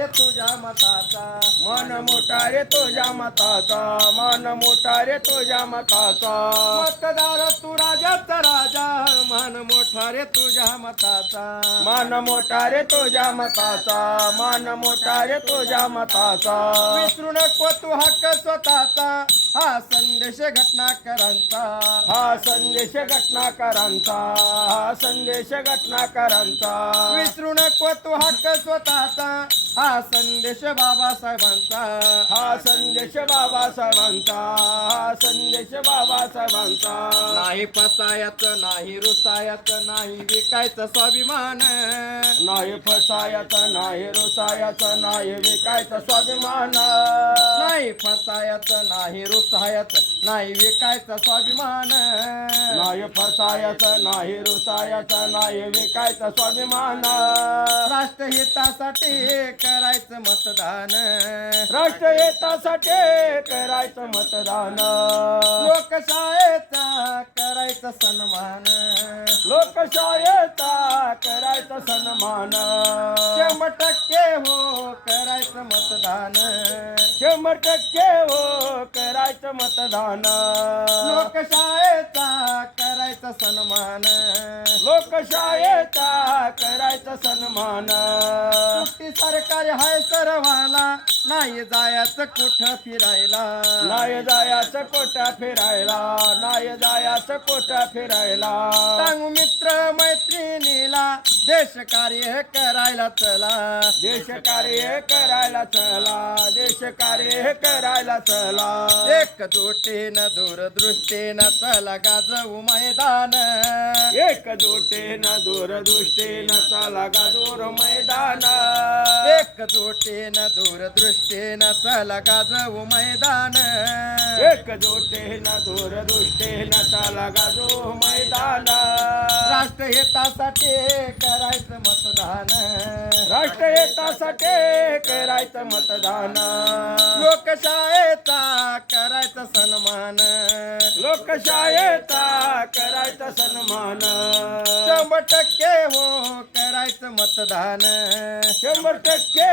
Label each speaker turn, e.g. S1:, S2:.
S1: रे तुझ्या मताचा.
S2: मन मोठा रे तुझ्या मताचा. मन मोठा रे तुझ्या मताचा.
S1: मतदार तू राजाचा राजा. मान मोठा रे तुझ्या मताचा.
S2: मन मोठा रे तुझ्या मताचा. मन मोठा रे तुझ्या मताचा.
S1: विसरू नको तू हक्क स्वतःचा. हा संदेश घटनाकरांचा.
S2: हा संदेश घटनाकारांचा. हा संदेश घटनाकारांचा.
S1: विसरू नको तू हक्क स्वतःचा. हा संदेश बाबासाहेबांचा
S2: हा संदेश बाबासाहेबांचा हा संदेश बाबासाहेबांचा
S1: नाही फसायचं नाही रुसायचं नाही विकायचं स्वाभिमान.
S2: नाही फसायचं नाही रुसायचं नाही विकायचं स्वाभिमान.
S1: नाही फसायचं नाही रुसायचं नाही विकायचं स्वाभिमान.
S2: नाही फसायचं नाही रुसायचं नाही विकायचं स्वाभिमान.
S1: राष्ट्रहितासाठी करायचं मतदान.
S2: राष्ट्रहितासाठी करायचं मतदान.
S1: लोकशाहीचा करायचं सन्मान.
S2: लोकशाहीचा करायचं सन्मान.
S1: शंभर टक्के हो करायचं मतदान.
S2: शंभर टक्के हो करायचं मतदान.
S1: लोकशाहीचा करायचा सन्मान.
S2: लोकशाहीचा करायचं सन्मान.
S1: सुट्टी सरकारी हाय सर्वाला. नाही जायचं कुठं फिरायला.
S2: नाही जायचं कोटा फिरायला. नाही जायचं कोटा फिरायला.
S1: सांगू मित्र मैत्रिणीला देश कार्य करायला चला.
S2: देश कार्य करायला चला. देश कार्य करायला चला.
S1: एकजुटीनं दूरदृष्टीनं चला गाजवू मैदान.
S2: एकजुटीनं दूरदृष्टीनं चला गाजूर मैदान.
S1: एकजुटीनं दूरदृष्टीनं चला गाजवू मैदान.
S2: एकजुटीनं दूरदृष्टीनं चला गाजू मैदान.
S1: राष्ट्रहितासाठी मतदान.
S2: राष्ट्रहितासाठी करायचं मतदान.
S1: लोकशाहीचा करायचा सन्मान.
S2: लोकशाहीचा करायचा सन्मान.
S1: शंभर टक्के हो करायचं मतदान.
S2: शंभर टक्के